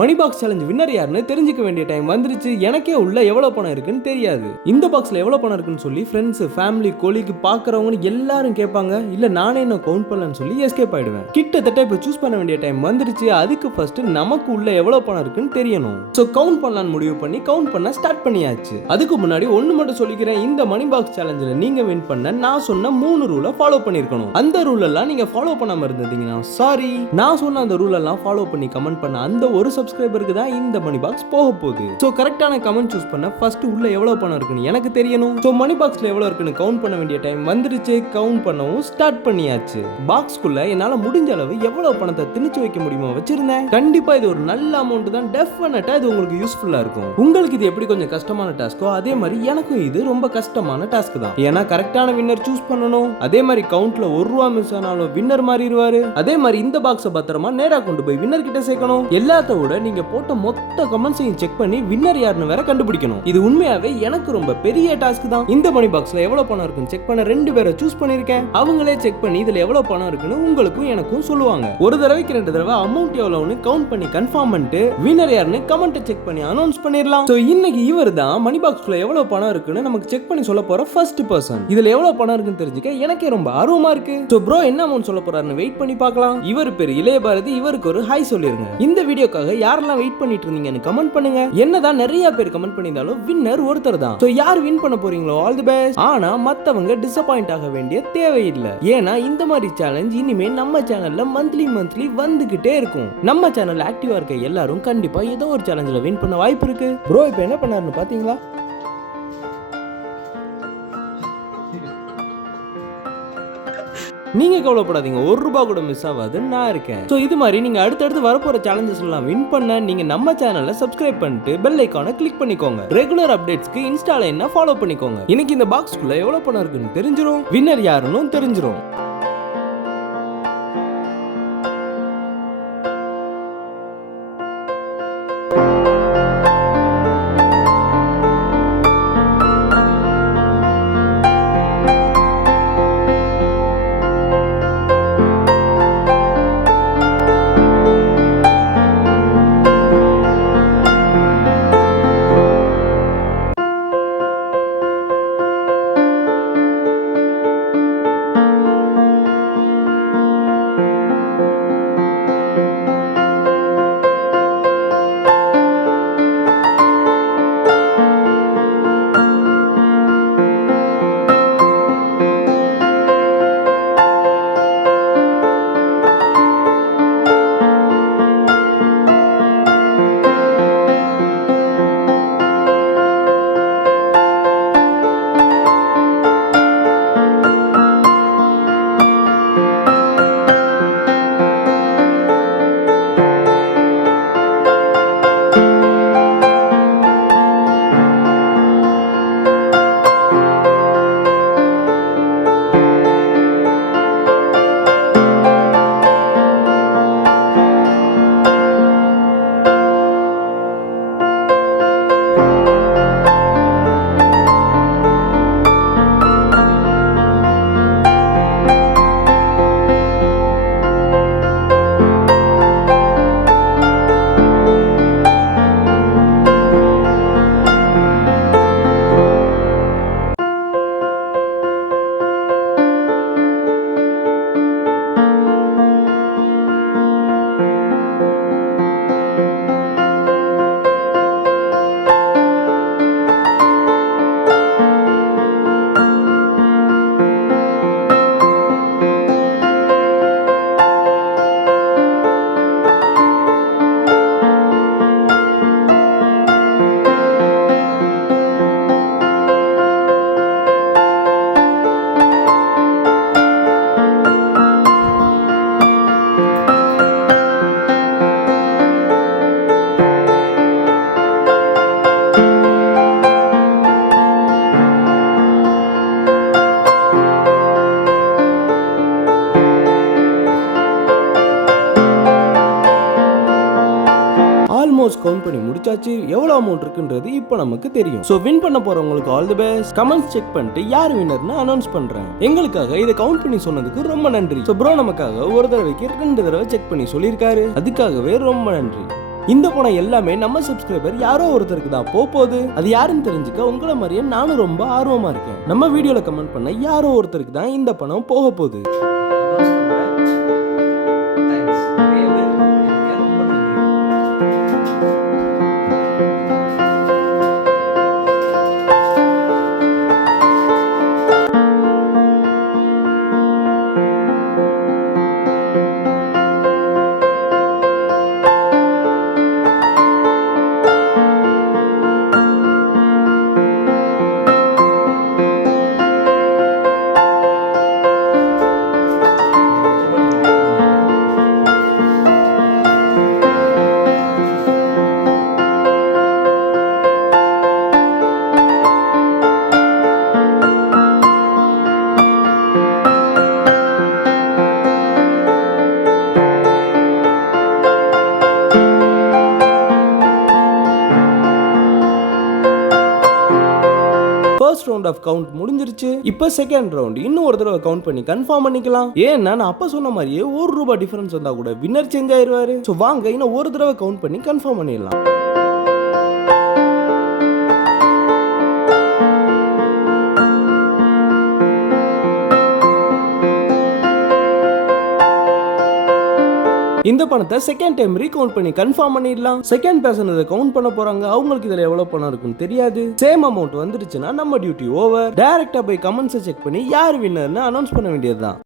மணி box challenge winner யாருன்னு தெரிஞ்சுக்க வேண்டிய டைம் வந்துருச்சு. எனக்கே உள்ள எவ்வளவு பணம் இருக்குன்னு தெரியாது. இந்த பாக்ஸ்ல எவ்வளவு பணம் இருக்குன்னு சொல்லி ஃப்ரெண்ட்ஸ், ஃபேமிலி, கொலீக், பாக்குறவங்க எல்லாரும் கேட்பாங்க. இல்ல நானே இன்னும் கவுண்ட் பண்ணலன்னு சொல்லி எஸ்கேப் ஆயிடுவேன். கிட்டத்தட்ட இப்ப சூஸ் பண்ண வேண்டிய டைம் வந்துருச்சு. அதுக்கு ஃபர்ஸ்ட் நமக்கு உள்ள எவ்வளவு பணம் இருக்குன்னு தெரியணும். சோ கவுண்ட் பண்ணலாம்னு முடிவு பண்ணி கவுண்ட் பண்ண ஸ்டார்ட் பண்ணியாச்சு. அதுக்கு முன்னாடி ஒன்னு மட்டும் சொல்லிக்கிறேன். இந்த மணி பாக்ஸ் சேலஞ்சில் நீங்க வின் பண்ண நான் சொன்ன 3 ரூலை ஃபாலோ பண்ணிருக்கணும். அந்த ரூல் எல்லாம் நீங்க ஃபாலோ பண்ணாம இருந்தீங்கன்னா சாரி. நான் சொன்ன அந்த ரூல் எல்லாம் ஃபாலோ பண்ணி கமெண்ட் பண்ண அந்த ஒரு சப்ஸ்கிரைபருக்கு தான் இந்த மணி பாக்ஸ் போக போகுது. சோ கரெக்டான கமெண்ட் சூஸ் பண்ண ஃபர்ஸ்ட் உள்ள எவ்வளவு பணம் இருக்குன்னு எனக்கு தெரியணும். சோ மணி பாக்ஸ்ல எவ்வளவு இருக்குன்னு கவுண்ட் பண்ண வேண்டிய டைம் வந்துருச்சு. கவுண்ட் பண்ணவும் ஸ்டார்ட் பண்ணியாச்சு. பாக்ஸ்க்குள்ள என்னால முடிஞ்ச அளவு எவ்வளவு பணத்தை திணிச்சு வைக்க முடியுமோ வச்சிருந்தேன். கண்டிப்பா இது ஒரு நல்ல அமௌண்ட் தான். டெஃபினட்டா இது உங்களுக்கு யூஸ்ஃபுல்லா இருக்கும். உங்களுக்கு இது எப்படி கொஞ்சம் கஷ்டமான டாஸ்கோ அதே மாதிரி எனக்கும் இது ரொம்ப கஷ்டமான டாஸ்க் தான். ஏன்னா கரெக்டான வின்னர் சூஸ் பண்ணணும். அதே மாதிரி கவுண்ட்ல 1 ரூபா மிஸ் ஆனாலும் வின்னர் மாறிடுவாரு. அதே மாதிரி இந்த பாக்ஸை பத்திரமா நேரா கொண்டு போய் வின்னர் கிட்ட சேர்க்கணும். எல்லாத்த விட நீங்க போட்ட மொத்த கமெண்ட்ஸையும் செக் பண்ணி வின்னர் யாருன்னு வேற கண்டுபிடிக்கணும். இது உண்மையாவே எனக்கு ரொம்ப பெரிய டாஸ்க் தான். இந்த மணி பாக்ஸ்ல எவ்வளவு பணம் இருக்குன்னு செக் பண்ண 2 பேரை சூஸ் பண்ணிருக்கேன். அவங்களே செக் பண்ணி இதுல எவ்வளவு பணம் இருக்குன்னு உங்களுக்கும் எனக்கும் சொல்லுவாங்க. ஒரு தடவைக்கு 2 தடவை அமௌண்ட் எவ்வளவுன்னு கவுண்ட் பண்ணி கன்ஃபார்ம் பண்ணிட்டு வின்னர் யாருன்னு கமெண்ட் செக் பண்ணி அனௌன்ஸ் பண்ணிரலாம். சோ இன்னைக்கு இவர் தான் மணி பாக்ஸ்ல எவ்வளவு பணம் இருக்குன்னு நமக்கு செக் பண்ணி சொல்ல போற ஃபர்ஸ்ட் பர்சன். இதுல எவ்வளவு பணம் இருக்குன்னு தெரிஞ்சுக்க எனக்கே ரொம்ப ஆர்வமா இருக்கு. சோ ப்ரோ என்ன அமௌண்ட் சொல்ல போறாருன்னு வெயிட் பண்ணி பார்க்கலாம். இவர் பேர் இளைய பாரதி. இவருக்கு ஒரு ஹாய் சொல்லிருங்க. இந்த வீடியோக்காக யாரெல்லாம் வெயிட் பண்ணிட்டு இருந்தீங்கன்னு கமெண்ட் பண்ணுங்க. என்னதான் நிறைய பேர் கமெண்ட் பண்ணிருந்தாலும் வின்னர் ஒருத்தர் தான். சோ யார் வின் பண்ண போறீங்களோ ஆல் தி பெஸ்ட். ஆனா மத்தவங்க டிசப்பாயிண்ட் ஆக வேண்டிய தேவையில்லை. ஏன்னா இந்த மாதிரி சேலஞ்ச் இனிமே நம்ம சேனல்ல மந்த்லி வந்துகிட்டே இருக்கும். நம்ம சேனல்ல ஆக்டிவா இருக்க எல்லாரும் கண்டிப்பா ஏதோ ஒரு சேலஞ்சில் வின் பண்ண வாய்ப்பு இருக்கு. ப்ரோ இப்போ என்ன பண்ணாருன்னு பாத்தீங்களா? நீங்க கவலைப்படாதீங்க, 1 ரூபாய் கூட மிஸ் ஆகாது. நான் இருக்கேன். சோ இது மாதிரி நீங்க அடுத்தடுத்து வரப்போற சேலஞ்சஸ் எல்லாம் வின் பண்ண நீங்க நம்ம சேனலை சப்ஸ்கிரைப் பண்ணிட்டு பெல் ஐகானை கிளிக் பண்ணிக்கோங்க. ரெகுலர் அப்டேட்ஸ்க்கு இன்ஸ்டால என்ன ஃபாலோ பண்ணிக்கோங்க. இன்னைக்கு இந்த பாக்ஸ்க்குள்ள எவ்வளவு பணம் இருக்குன்னு தெரிஞ்சிரும். வின்னர் யாருன்னு தெரிஞ்சிரும். ஆல்மோஸ்ட் கவுண்ட் பண்ணி முடிச்சாச்சு. எவ்வளவு அமௌண்ட் இருக்குன்றது இப்போ நமக்கு தெரியும். சோ வின் பண்ண போறவங்களுக்கு all the best. Comments check பண்ணிட்டு யார் வின்னர்னு அனௌன்ஸ் பண்றேன். எங்களுக்காக இதை கவுண்ட் பண்ணி சொன்னதுக்கு ரொம்ப நன்றி. சோ ப்ரோ நமக்காக ஒரு தடவைக்கு 2 தடவை செக் பண்ணி சொல்லியிருக்காரு. அதுக்காகவே ரொம்ப நன்றி. இந்த பணம் எல்லாமே நம்ம சப்ஸ்கிரைபர் யாரோ ஒருத்தருக்கு தான் போகுது. அது யாருன்னு தெரிஞ்சுக்க உங்களை மாதிரியே நானும் ரொம்ப ஆர்வமா இருக்கேன். நம்ம வீடியோல கமெண்ட் பண்ண யாரோ ஒருத்தருக்கு தான் இந்த பணம் போக போகுது. ஃபர்ஸ்ட் ரவுண்ட் ஆஃப் கவுண்ட் முடிஞ்சிருச்சு. இப்போ செகண்ட் ரவுண்ட் இன்னும் ஒரு தடவை கவுண்ட் பண்ணி கன்ஃபார்ம் பண்ணிக்கலாம். ஏன்னா நான் அப்ப சொன்ன மாதிரியே ₹1 டிஃபரன்ஸ் வந்தா கூட வின்னர் சேஞ்ச் ஆயிருவாரு. சோ வாங்க இன்னும் ஒரு தடவை கவுண்ட் பண்ணி கன்ஃபார்ம் பண்ணிடலாம். இந்த பணத்தை செகண்ட் டைம் ரீகவுண்ட் பண்ணி கன்ஃபார்ம் பண்ணிடலாம். செகண்ட் பேசனதை கவுண்ட் பண்ண போறாங்க. அவங்களுக்கு இதுல எவ்வளவு பணம் இருக்குன்னு தெரியாது. சேம் அமௌண்ட் வந்துருச்சுன்னா நம்ம டியூட்டி ஓவர். டைரக்டா போய் கமெண்ட்ஸை செக் பண்ணி யார் வின்னர்னு அனௌன்ஸ் பண்ண வேண்டியதுதான்.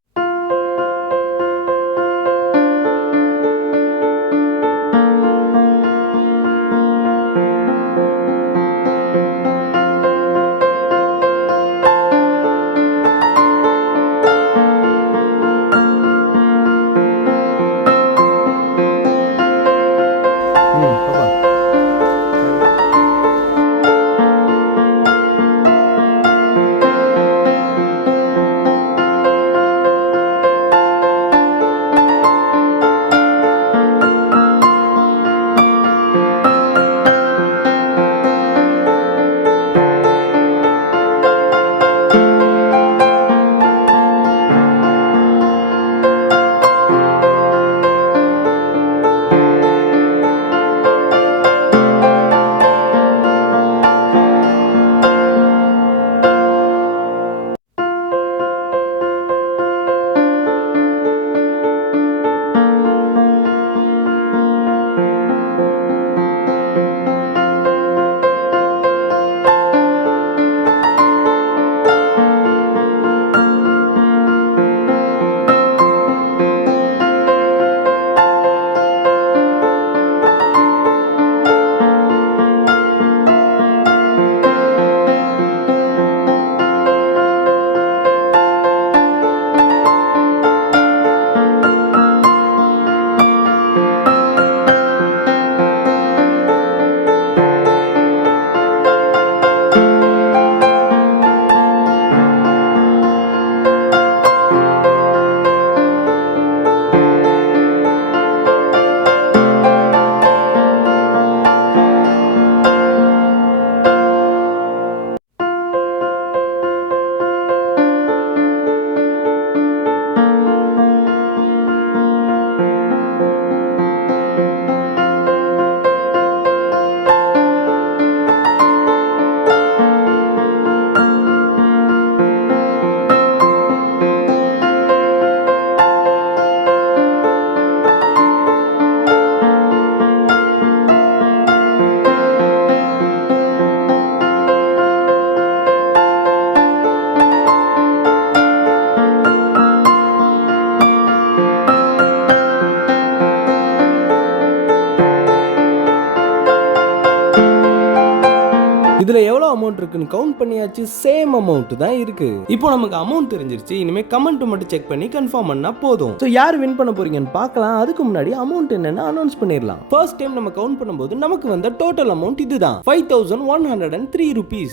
இதுல எவ்வளவு அமௌண்ட் இருக்குன்னு கவுண்ட் பண்ணியாச்சு. சேம் அமௌண்ட் தான் இருக்கு. இப்போ நமக்கு அமௌண்ட் தெரிஞ்சிருச்சு. இனிமே கமெண்ட் மட்டும் செக் பண்ணி கன்ஃபார்ம் பண்ணா போதும். சோ யார் வின் பண்ண போறீங்கன்னு பார்க்கலாம். அதுக்கு முன்னாடி அமௌண்ட் என்னன்னு அனௌன்ஸ் பண்ணிடலாம். ஃபர்ஸ்ட் டைம் நம்ம கவுண்ட் பண்ணும்போது நமக்கு வந்த டோட்டல் அமௌண்ட் இதுதான், ₹5103.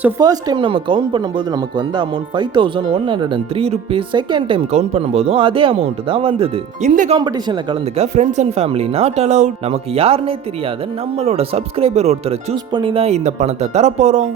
ஸோ ஃபர்ஸ்ட் டைம் நம்ம கவுண்ட் பண்ணும்போது நமக்கு வந்த அமௌண்ட் ₹5103. செகண்ட் டைம் கவுண்ட் பண்ணும்போதும் அதே அமௌண்ட் தான் வந்தது. இந்த காம்படிஷன்ல கலந்துக்க friends and family not allowed. நமக்கு யாருனே தெரியாத நம்மளோட சப்ஸ்கிரைபர் ஒருத்தரை சூஸ் பண்ணி தான் இந்த பணத்தை தரப்போறோம்.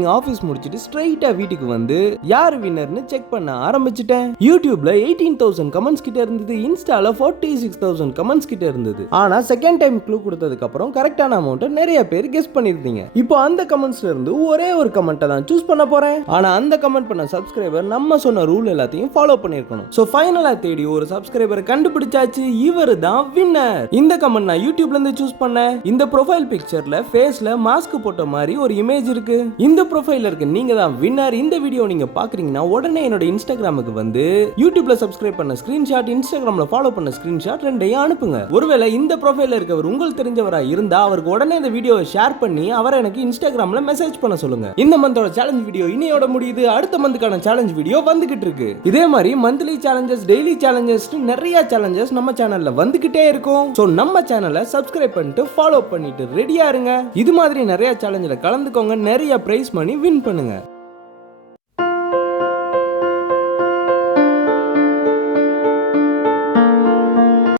மார்னிங் ஆபீஸ் முடிச்சிட்டு ஸ்ட்ரைட்டா வீட்டுக்கு வந்து யார் வின்னர்னு செக் பண்ண ஆரம்பிச்சிட்டேன். யூடியூப்ல 18,000 கமெண்ட்ஸ் கிட்ட இருந்தது, இன்ஸ்டால 46,000 கமெண்ட்ஸ் கிட்ட இருந்தது. ஆனா செகண்ட் டைம் க்ளூ கொடுத்ததுக்கு அப்புறம் கரெக்டான அமௌண்ட் நிறைய பேர் கெஸ் பண்ணிருந்தீங்க. இப்போ அந்த கமெண்ட்ஸ்ல இருந்து ஒரே ஒரு கமெண்ட்டை தான் சூஸ் பண்ண போறேன். ஆனா அந்த கமெண்ட் பண்ண சப்ஸ்கிரைபர் நம்ம சொன்ன ரூல் எல்லாத்தையும் ஃபாலோ பண்ணிருக்கணும். சோ ஃபைனலா தேடி ஒரு சப்ஸ்கிரைபரை கண்டுபிடிச்சாச்சு. இவரு தான் வின்னர். இந்த கமெண்ட் நான் யூடியூப்ல இருந்து சூஸ் பண்ணேன். இந்த ப்ரொஃபைல் பிக்சர்ல ஃபேஸ்ல மாஸ்க் போட்ட மாதிரி ஒரு இமேஜ் இருக்கு. இந்த ப்ரொஃபைல்ல இருக்க நீங்க தான் வின்னர். இந்த வீடியோ நீங்க பாக்குறீங்கன்னா உடனே என்னோட இன்ஸ்டாகிராமுக்கு வந்து யூடியூப்ல சப்ஸ்கிரைப் பண்ண ஸ்கிரீன்ஷாட், இன்ஸ்டாகிராம்ல ஃபாலோ பண்ண ஸ்கிரீன்ஷாட் ரெண்டையும் அனுப்புங்க. ஒருவேளை இந்த ப்ரொஃபைல்ல இருக்கவர் உங்களுக்கு தெரிஞ்சவரா இருந்தா அவருக்கு உடனே இந்த வீடியோவை ஷேர் பண்ணி அவரை எனக்கு இன்ஸ்டாகிராம்ல மெசேஜ் பண்ண சொல்லுங்க. இந்த மந்தோட சேலஞ்ச் வீடியோ இன்னையோட முடியுது. அடுத்த மந்த்கான சேலஞ்ச் வீடியோ வந்துகிட்டு இருக்கு. இதே மாதிரி மந்த்லி சேலஞ்சஸ், டெய்லி சேலஞ்சஸ், நிறைய சேலஞ்சஸ் நம்ம சேனல்ல வந்துகிட்டே இருக்கும். சோ நம்ம சேனலை சப்ஸ்கிரைப் பண்ணிட்டு ஃபாலோ பண்ணிட்டு ரெடியா இருங்க. இது மாதிரி நிறைய சேலஞ்சில் கலந்துக்கோங்க. நிறைய பிரைஸ் மணி வின் பண்ணுங்க.